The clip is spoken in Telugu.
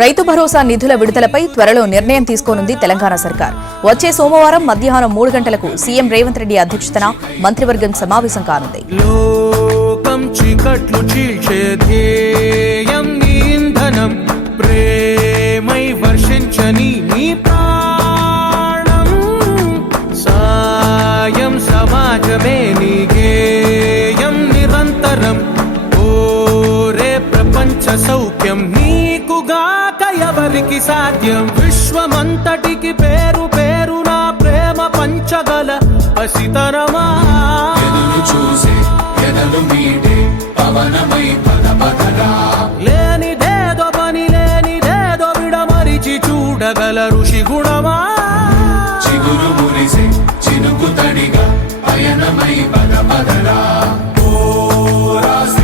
రైతు భరోసా నిధుల విడుదలపై త్వరలో నిర్ణయం తీసుకోనుంది తెలంగాణ సర్కార్. వచ్చే సోమవారం మధ్యాహ్నం 3 గంటలకు సీఎం రేవంత్ రెడ్డి అధ్యక్షతన మంత్రివర్గం సమావేశం కానుంది. లోకం చీకట్లు చీల్చే ధ్యేయం నీ ఇంధనం, ప్రేమై వర్షించని నీ ప్రాణం, సాయం సమాజమే నీ గేయం నిరంతరం, ఓరే ప్రపంచ సౌఖ్యం నీకుగాక ఎవరికి సాధ్యం, విశ్వమంతటికి పేరు పేరు నా ప్రేమ పంచగల పసితరమా, చూసే ఎదలు మీడే పవనమై పదపదరా, లేనిదేదో పని లేనిదేదో విడమరిచి చూడగల ఋషి గుణమా, చిగురు మురిసే చినుకు తడిగా పయనమై పదపదరా, ఓ రాసి